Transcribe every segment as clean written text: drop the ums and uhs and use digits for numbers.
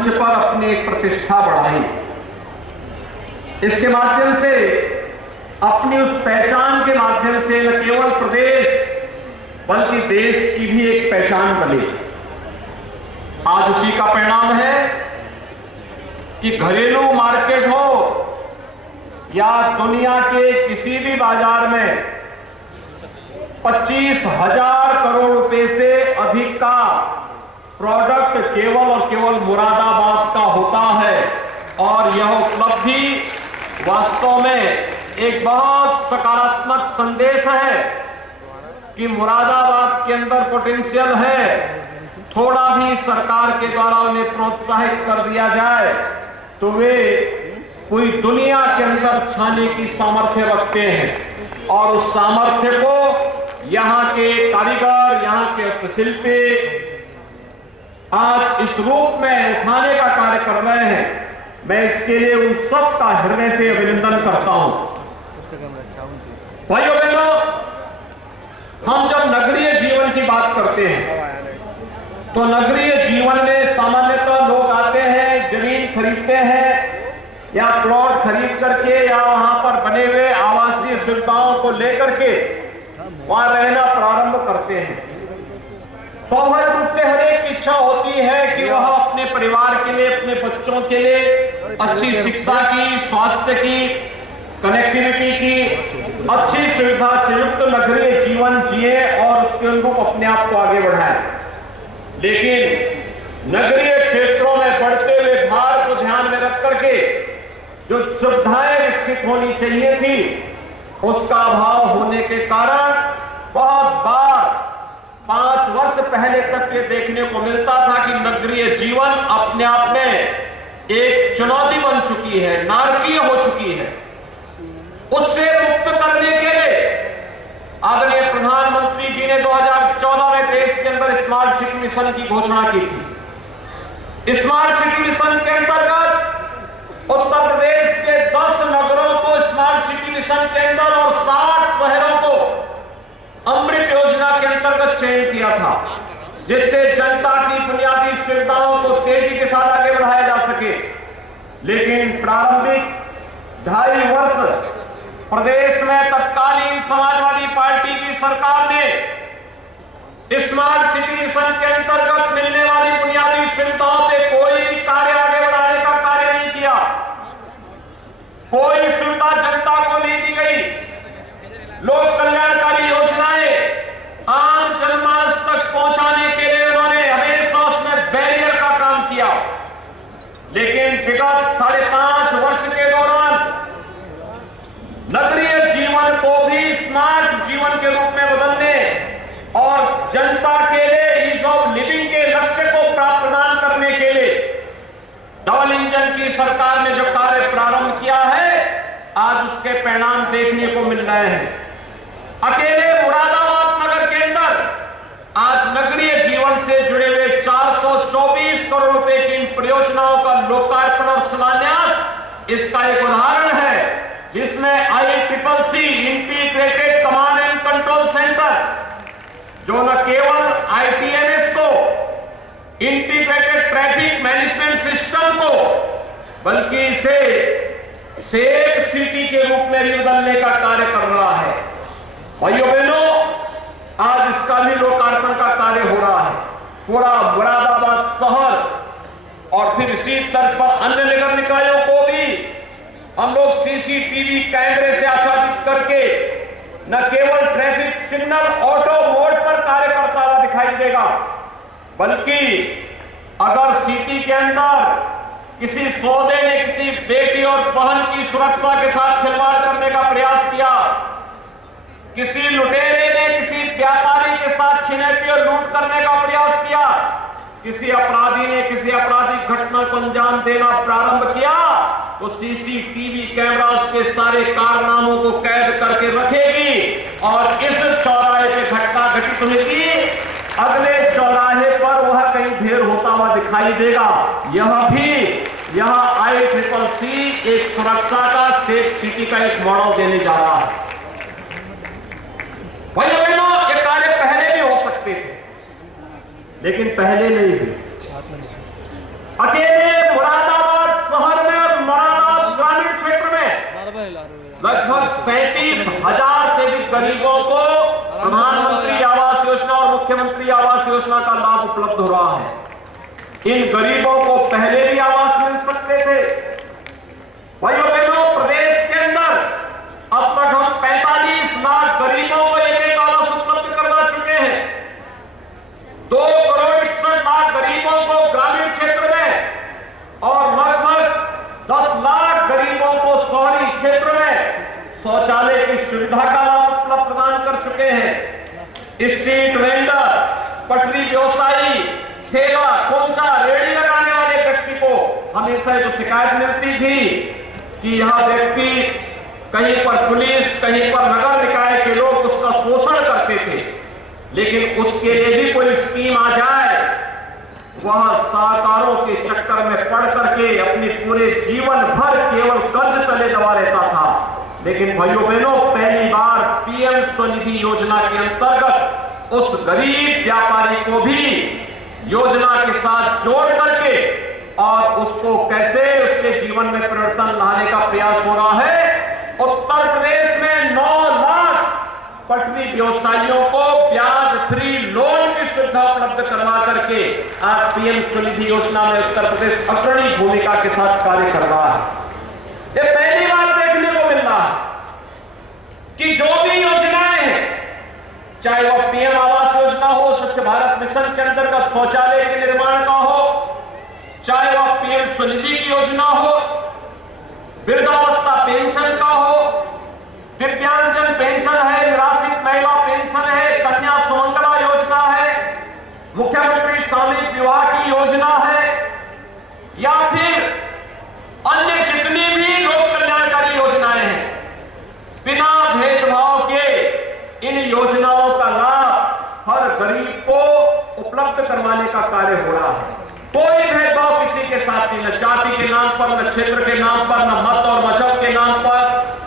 मंच पर अपनी प्रतिष्ठा बढ़ाई। इसके माध्यम से, अपनी उस पहचान के माध्यम से न केवल प्रदेश बल्कि देश की भी एक पहचान बनी। आज उसी का परिणाम है कि घरेलू मार्केट हो या दुनिया के किसी भी बाजार में 25,000 करोड़ रुपए से अधिक का प्रोडक्ट केवल और केवल मुरादाबाद का होता है। और यह उपलब्धि वास्तव में एक बहुत सकारात्मक संदेश है कि मुरादाबाद के अंदर पोटेंशियल है। थोड़ा भी सरकार के द्वारा उन्हें प्रोत्साहित कर दिया जाए तो वे पूरी दुनिया के अंदर छाने की सामर्थ्य रखते हैं। और उस सामर्थ्य को यहाँ के कारीगर, यहाँ के हस्तशिल्पी आज इस रूप में उठाने का कार्य कर रहे हैं। मैं इसके लिए उन सब का हृदय से अभिनंदन करता हूं। भाइयों बहनों, हम जब नगरीय जीवन की बात करते हैं तो नगरीय जीवन में सामान्यतः लोग आते हैं, जमीन खरीदते हैं या प्लॉट खरीद करके या वहां पर बने हुए आवासीय सुविधाओं को लेकर के वहां रहना प्रारंभ करते हैं। स्वाभाविक रूप से हर एक इच्छा होती है कि वह अपने परिवार के लिए, अपने बच्चों के लिए अच्छी शिक्षा की, स्वास्थ्य की, कनेक्टिविटी की अच्छी सुविधा से युक्त नगरीय जीवन जिए और उसके अनुरूप अपने आप को आगे बढ़ाए। लेकिन नगरीय क्षेत्रों में बढ़ते हुए भार को ध्यान में रख करके जो सुविधाएं विकसित होनी चाहिए थी उसका अभाव होने के कारण बहुत बार 5 वर्ष पहले तक ये देखने को मिलता था कि नगरीय जीवन अपने आप में एक चुनौती बन चुकी है, नारकीय हो चुकी है। उससे मुक्त करने के लिए आदरणीय प्रधानमंत्री जी ने 2014 में देश के अंदर स्मार्ट सिटी मिशन की घोषणा की थी। स्मार्ट सिटी मिशन के अंतर्गत उत्तर प्रदेश के 10 नगरों को स्मार्ट सिटी मिशन के अंदर और 60 शहरों को अमृत योजना के अंतर्गत चयन किया था, जिससे जनता की बुनियादी सुविधाओं को तेजी के साथ आगे बढ़ाया जा सके। लेकिन प्रारंभिक 2.5 वर्ष प्रदेश में तत्कालीन समाजवादी पार्टी की सरकार ने स्मार्ट सिटी मिशन के अंतर्गत मिलने वाली बुनियादी सुविधाओं पे कोई भी कार्य आगे बढ़ाने का कार्य नहीं किया। कोई सुविधा जनता को नहीं दी गई। लोक कल्याणकारी योजनाएं आम जनमानस तक पहुंचाने के लिए उन्होंने हमेशा उसमें बैरियर का काम किया। लेकिन विगत 5.5 वर्ष के दौरान नगरीय जीवन को भी स्मार्ट जीवन के रूप में बदलने और जनता के लिए ईज ऑफ लिविंग के लक्ष्य को प्रदान करने के लिए डबल इंजन की सरकार ने जो कार्य प्रारंभ किया है, आज उसके परिणाम देखने को मिल रहे हैं। अकेले मुरादाबाद नगर के अंदर आज नगरीय जीवन से जुड़े हुए 424 करोड़ रुपए की इन परियोजनाओं का लोकार्पण और शिलान्यास इसका एक उदाहरण है, जिसमें ICCC integrated command and control centre जो न केवल ITMS को, इंटीग्रेटेड ट्रैफिक मैनेजमेंट सिस्टम को, बल्कि इसे सेफ सिटी के रूप में भी बदलने का कार्य कर रहा है। भाइयों बहनों, आज इसका भी लोकार्पण का कार्य हो रहा है। पूरा मुरादाबाद शहर और फिर इसी तर्ज पर अन्य नगर निकायों को भी हम लोग CCTV कैमरे से आच्छादित करके न केवल ट्रैफिक सिग्नल ऑटो मोड पर कार्य करता हुआ दिखाई देगा, बल्कि अगर सिटी के अंदर किसी सौदे ने किसी बेटी और बहन की सुरक्षा के साथ खिलवाड़ करने का प्रयास किया, किसी लुटेरे ने किसी व्यापारी के साथ छिनैती और लूट करने का प्रयास किया, किसी अपराधी ने किसी आपराधिक घटना को अंजाम देना प्रारंभ किया, तो CCTV कैमरा उसके सारे कारनामों को कैद करके रखेगी और इस चौराहे पे घटना घटित हुई थी, अगले चौराहे पर वह कहीं ढेर होता हुआ दिखाई देगा। यह ICCC एक सुरक्षा का, सेफ सिटी का एक मॉडल देने जा रहा है। भाइयों बहनों, ये कार्य पहले भी हो सकते थे, लेकिन पहले नहीं हुए। अकेले लगभग 37,000 से अधिक गरीबों को प्रधानमंत्री आवास योजना और मुख्यमंत्री आवास योजना का लाभ उपलब्ध हो रहा है। इन गरीबों को पहले भी आवास मिल सकते थे। भाइयों बहनों, प्रदेश के अंदर अब तक हम 45 लाख गरीबों को एक आवास उपलब्ध करवा चुके हैं। 2,61,00,000 गरीबों को ग्रामीण क्षेत्र में और लगभग 10 लाख गरीबों को शहरी क्षेत्र में शौचालय की सुविधा का लाभ उपलब्ध प्रदान कर चुके हैं। स्ट्रीट वेंडर, पटरी व्यवसायी, ठेला, खोमचा, रेडी लगाने वाले व्यक्ति को हमेशा जो शिकायत मिलती थी कि यह व्यक्ति कहीं पर पुलिस, कहीं पर नगर निकाय के लोग उसका शोषण करते थे, लेकिन उसके लिए भी कोई स्कीम आ जाए, वह साहूकारों के चक्कर में पड़ करके अपने पूरे जीवन भर केवल कर्ज तले दबा रहता था। लेकिन भाइयों बहनों, पहली बार पीएम स्वनिधि योजना के अंतर्गत उस गरीब व्यापारी को भी योजना के साथ जोड़ करके और उसको कैसे उसके जीवन में परिवर्तन लाने का प्रयास हो रहा है। उत्तर प्रदेश में 9 लाख पटरी व्यवसायियों को ब्याज फ्री लोन की सुविधा उपलब्ध करवा करके आज पीएम स्वनिधि योजना में उत्तर प्रदेश अग्रणी भूमिका के साथ कार्य कर रहा है। ये पहली बार देखने को मिल रहा है कि जो भी योजनाएं हैं, चाहे वह पीएम आवास योजना हो, स्वच्छ भारत मिशन के अंतर्गत शौचालय के निर्माण का हो, चाहे वह पीएम स्वनिधि की योजना हो, वृद्धावस्था पेंशन का हो, दिव्यांगजन पेंशन है, निराश्रित महिला पेंशन है, कन्या सुमंगला योजना है, मुख्यमंत्री सामूहिक विवाह की योजना है, या फिर अन्य जितनी भी लोक कल्याणकारी योजनाएं हैं, बिना भेदभाव के इन योजनाओं का लाभ हर गरीब को उपलब्ध करवाने का कार्य हो रहा है। कोई भेदभाव किसी के साथ नहीं, न जाति के नाम पर, न क्षेत्र के नाम पर, न मत और मजहब के नाम पर।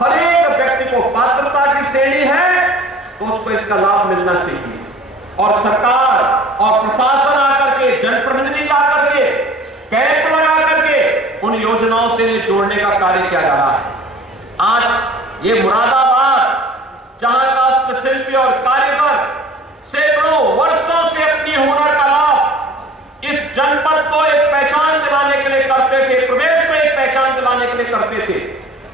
हर एक व्यक्ति को पात्रता की श्रेणी है तो उसको इसका लाभ मिलना चाहिए। और सरकार और प्रशासन आकर के, जनप्रतिनिधि आकर के कैंप लगा करके उन योजनाओं से इन्हें जोड़ने का कार्य किया जा रहा है। आज ये मुरादाबाद, जहां का हस्तशिल्पी और कारीगर सैकड़ों वर्षों से अपनी हुनर का लाभ इस जनपद को एक पहचान दिलाने के लिए करते थे, प्रदेश में एक पहचान दिलाने के लिए करते थे।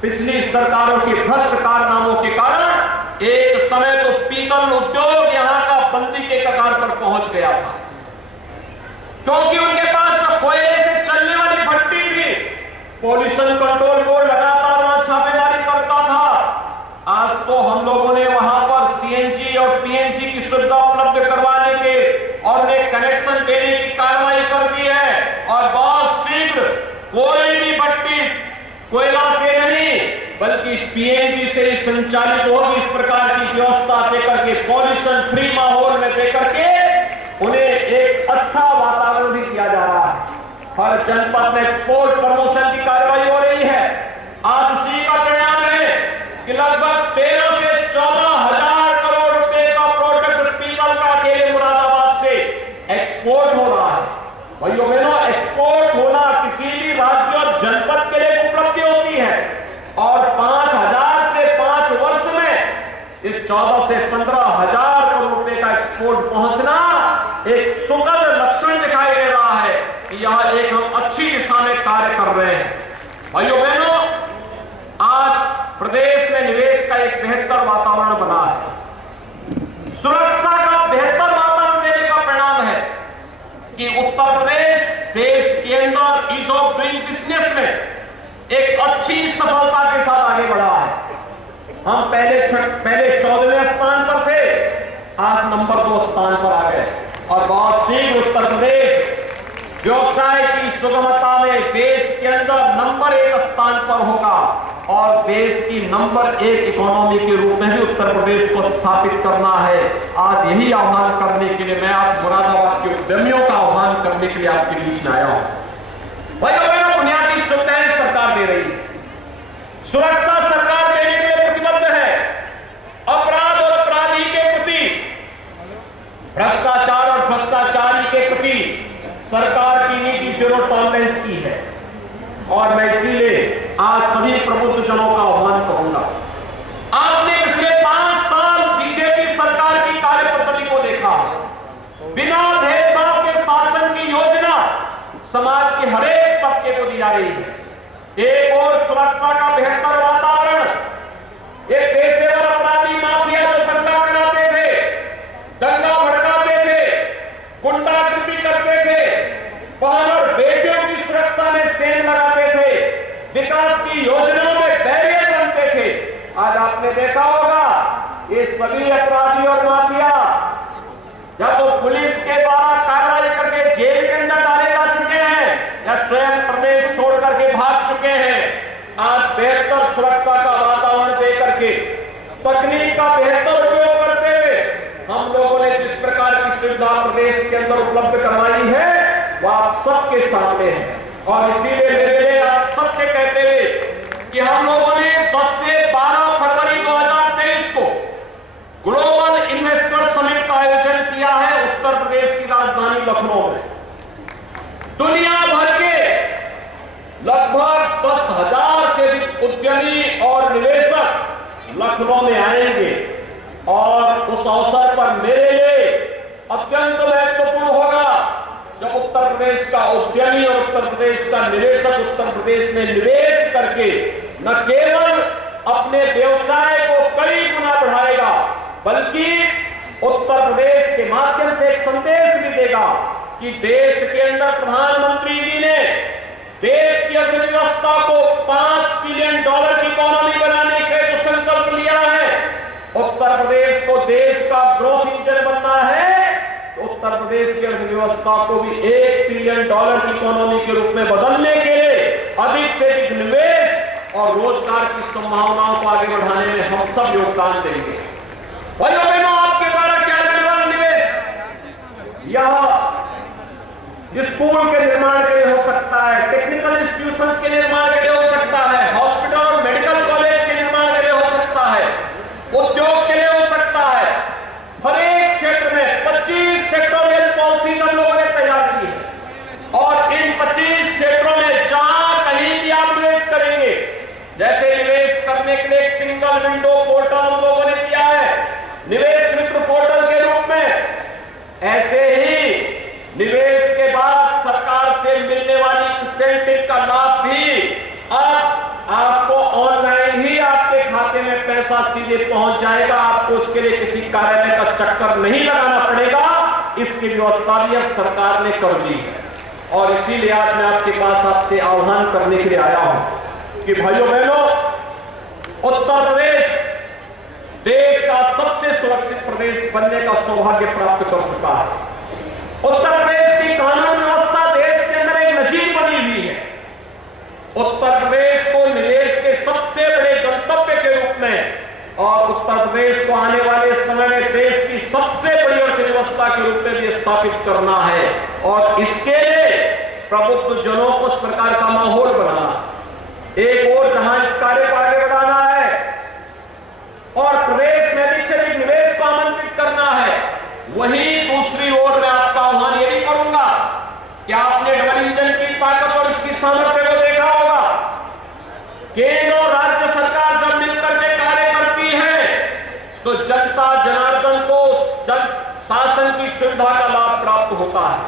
पिछली सरकारों के भ्रष्ट कारनामों के कारण एक समय तो पीतल उद्योग यहां का बंदी के कगार पर पहुंच गया था, क्योंकि उनके पास कोयले से चलने वाली भट्टी थी। पॉल्यूशन कंट्रोल बोर्ड लगातार वहां छापेमारी करता था। आज तो हम लोगों ने वहां पर सीएनजी और पीएनजी की सुविधा उपलब्ध करवाने के और उन्हें कनेक्शन देने की कार्रवाई कर दी है, और बहुत शीघ्र कोई भी भट्टी कोयला से नहीं बल्कि पीएनजी से ही संचालित होगी। इस प्रकार की व्यवस्था देकर के, पॉल्यूशन फ्री माहौल में देकर के उन्हें एक अच्छा वातावरण भी किया जा रहा है। हर जनपद में एक्सपोर्ट प्रमोशन की कार्रवाई हो रही है। आज उसी का परिणाम है कि लगभग 13 से 14,000 करोड़ रुपए का प्रोडक्ट पीतल का अकेले मुरादाबाद से एक्सपोर्ट हो रहा है। भाइयों बहनों, एक्सपोर्ट होना किसी भी राज्य और जनपद के लिए उपलब्धि होती है, और 5,000 से 5 वर्ष में ये 14 से 15,000 करोड़ रुपए का एक्सपोर्ट पहुंचना एक सुखद लक्षण दिखाई दे रहा है कि यह एक हम अच्छी दिशा में कार्य कर रहे हैं। भाइयों बहनों, आज प्रदेश में निवेश का एक बेहतर वातावरण बना है। सुरक्षा का बेहतर वातावरण देने का परिणाम है कि उत्तर प्रदेश देश के अंदर ईज ऑफ डूइंग बिजनेस में एक अच्छी सफलता के साथ आगे बढ़ा है। हम पहले 14वें स्थान पर थे, आज नंबर 2 स्थान पर आ गए, और बहुत शीघ्र उत्तर प्रदेश व्यवसाय की सुगमता में देश के अंदर नंबर 1 स्थान पर होगा, और देश की नंबर 1 इकोनॉमी के रूप में भी उत्तर प्रदेश को स्थापित करना है। आज यही आह्वान करने के लिए मैं आज मुरादाबाद के उद्यमियों का आह्वान करने के लिए आपके बीच में आया हूं। भाइयों बहनों, बुनियादी सुविधाएं सरकार दे रही है, सुरक्षा सरकार देने के लिए प्रतिबद्ध है। अपराध और अपराधी के प्रति, भ्रष्टाचार और भ्रष्टाचारी के प्रति सरकार की नीति जीरो टॉलरेंस की है, और मैं इसीलिए आज सभी प्रबुद्ध जनों का आह्वान करूंगा समाज के हर एक तबके को दी जा रही है। एक और सुरक्षा का बेहतर वातावरण, एक पेशेवर अपराधी माफिया जो दंगा बनाते थे, दंगा भड़काते थे, गुंडागर्दी करते थे, बहन और बेटियों की सुरक्षा में सेन लगाते थे, विकास की योजनाओं में बैरियर बनते थे। आज आपने देखा होगा ये सभी अपराधी और माफिया जब वो पुलिस के द्वारा कार्रवाई करके जेल के अंदर डाले जा चुके हैं या स्वयं प्रदेश छोड़ करके भाग चुके हैं, आज बेहतर सुरक्षा का वातावरण दे करके तकनीक का बेहतर उपयोग करते हुए हम लोगों ने जिस प्रकार की सुविधा प्रदेश के अंदर उपलब्ध करवाई है वह आप सबके सामने है। और इसीलिए मेरे लिए आप सबसे कहते हुए कि हम लोगों ने 10 से 12 फरवरी 2023 को ग्लोबल इन्वेस्टर समिट का आयोजन किया है उत्तर प्रदेश की राजधानी लखनऊ में। दुनिया भर के लगभग 10,000 से अधिक उद्यमी और निवेशक लखनऊ में आएंगे और उस अवसर पर मेरे लिए अत्यंत महत्वपूर्ण होगा जब उत्तर प्रदेश का उद्यमी और उत्तर प्रदेश का निवेशक उत्तर प्रदेश में निवेश करके न केवल अपने व्यवसाय को कई गुना बढ़ाएगा बल्कि उत्तर प्रदेश के माध्यम से एक संदेश भी देगा कि देश के अंदर प्रधानमंत्री जी ने देश की अर्थव्यवस्था को $5 ट्रिलियन की इकोनॉमी बनाने का जो संकल्प लिया है, उत्तर प्रदेश को देश का ग्रोथ इंजन बनना है, उत्तर प्रदेश की अर्थव्यवस्था को भी $1 ट्रिलियन की इकोनॉमी के रूप में बदलने के लिए अधिक से अधिक निवेश और रोजगार की संभावनाओं को आगे बढ़ाने में हम सब योगदान देंगे। भाइयों बहनों, आपके द्वारा किया जाने वाला निवेश यह स्कूल के निर्माण के लिए हो सकता है, टेक्निकल इंस्टीट्यूशन के निर्माण के लिए हो सकता है, हॉस्पिटल और मेडिकल कॉलेज के निर्माण के लिए हो सकता है, उद्योग के लिए हो सकता है। हर एक क्षेत्र में 25 सेक्टोरियल पॉलिसी हम लोगों ने तैयार की है और इन 25 क्षेत्रों में जहां कहीं भी आप निवेश करेंगे, जैसे निवेश करने के लिए एक सिंगल विंडो पोर्टल हम लोगों ने किया है निवेश मित्र पोर्टल के रूप में, ऐसे ही निवेश के बाद सरकार से मिलने वाली इंसेंटिव का लाभ भी अब आपको ऑनलाइन ही आपके खाते में पैसा सीधे पहुंच जाएगा। आपको उसके लिए किसी कार्यालय का चक्कर नहीं लगाना पड़ेगा। इसकी व्यवस्था भी अब सरकार ने कर दी है और इसीलिए आज मैं आपके पास आपसे आह्वान करने के लिए आया हूं कि भाइयों बहनों, उत्तर प्रदेश देश का सबसे सुरक्षित प्रदेश बनने का सौभाग्य प्राप्त कर चुका है। उत्तर प्रदेश की कानून व्यवस्था देश के अंदर एक नजीर बनी हुई है। उत्तर प्रदेश को निवेश के सबसे बड़े गंतव्य के रूप में और उत्तर प्रदेश को आने वाले समय में देश की सबसे बड़ी अर्थव्यवस्था के रूप में भी स्थापित करना है और इसके लिए प्रबुद्ध जनों को इस प्रकार का माहौल बनाना, एक और जहां इस कार्य को आगे बढ़ाना है और प्रदेश में अधिक से अधिक निवेश को आमंत्रित करना है, वहीं दूसरी ओर मैं आपका आह्वान यह भी करूंगा कि आपने डबल इंजन की ताकत और इसकी सामर्थ्य को देखा होगा। केंद्र और राज्य सरकार जब मिलकर के कार्य करती है तो जनता जनार्दन को जन शासन की सुविधा का लाभ प्राप्त होता है।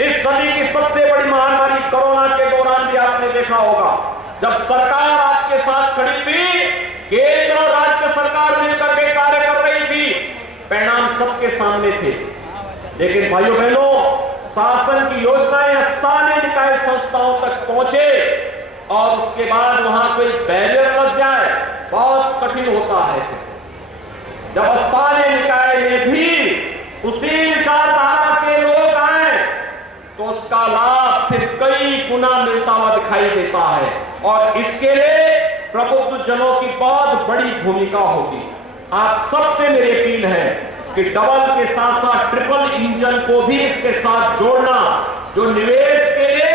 इस सदी की सबसे बड़ी महामारी कोरोना के दौरान भी आपने देखा होगा जब सरकार आपके साथ खड़ी थी, केंद्र और राज्य सरकार मिलकर के कार्य कर रही थी, परिणाम सबके सामने थे। लेकिन भाइयों बहनों, शासन की योजनाएं स्थानीय निकाय संस्थाओं तक पहुंचे और उसके बाद वहां कोई बैरियर लग जाए बहुत कठिन होता है। जब स्थानीय निकाय में भी उसी विचारधारा के लोग आए तो उसका लाभ फिर कई गुना मिलता हुआ दिखाई देता है और इसके लिए प्रबुद्ध जनों की बहुत बड़ी भूमिका होगी। आप सबसे मेरी अपील है कि डबल के साथ साथ ट्रिपल इंजन को भी इसके साथ जोड़ना, जो निवेश के लिए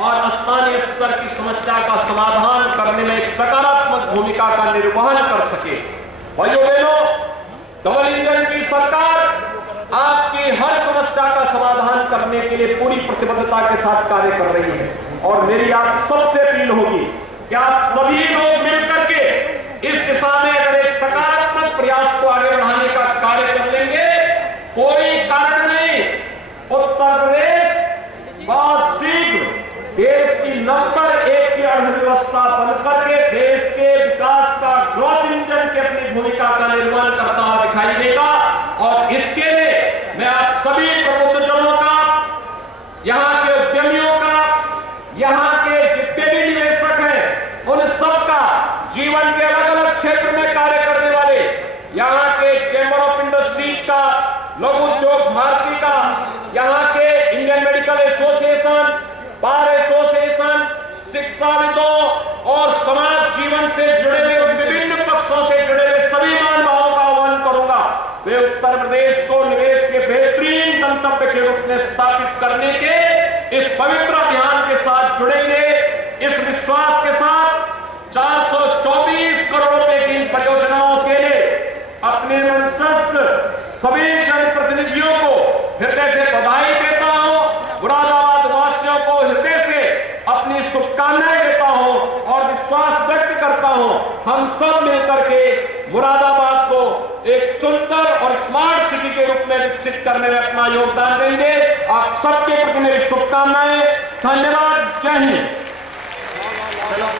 और स्थानीय स्तर की समस्या का समाधान करने में एक सकारात्मक भूमिका का निर्वहन कर सके। भाइयों बहनों, डबल इंजन की सरकार आपकी हर समस्या का समाधान करने के लिए पूरी प्रतिबद्धता के साथ कार्य कर रही है और मेरी आप सबसे अपील होगी कि आप सभी लोग मिलकर के इस दिशा में अगर एक सकारात्मक प्रयास को आगे बढ़ाने का कार्य कर लेंगे, कोई कारण नहीं, उत्तर प्रदेश बहुत शीघ्र नंबर 1 की अर्थव्यवस्था बनकर के देश के विकास का ग्रोथ इंजन की अपनी भूमिका का निर्वहन करता हुआ दिखाई देगा। और इसके लिए मैं आप सभी प्रबुद्धजनों का, यहां के उद्यमियों का, यहां के जितने भी निवेशक हैं, उन सबका, जीवन के अलग अलग क्षेत्र में कार्य करने वाले यहां के चैम्बर ऑफ इंडस्ट्रीज का, लघु उद्योग भारती का, यहां के Indian medical association, bar association, शिक्षाविदों और समाज जीवन से जुड़े हुए विभिन्न पक्षों से जुड़े हुए सभी महानुभावों का आह्वान करूंगा। वे उत्तर प्रदेश को निवेश के बेहतरीन गंतव्य के रूप में स्थापित करने के इस पवित्र अभियान के साथ जुड़ेंगे। इस विश्वास के साथ 424 करोड़ रुपए की इन परियोजनाओं के लिए अपने मंचस्थ सभी जनप्रतिनिधियों को हृदय से बधाई देता हूं, मुरादाबाद वासियों को हृदय से अपनी शुभकामनाएं देता हूं और विश्वास व्यक्त करता हूं हम सब मिलकर के मुरादाबाद को एक सुंदर और स्मार्ट सिटी के रूप में विकसित करने में अपना योगदान देंगे। आप सबके प्रति मेरी शुभकामनाएं। धन्यवाद। जय हिंद।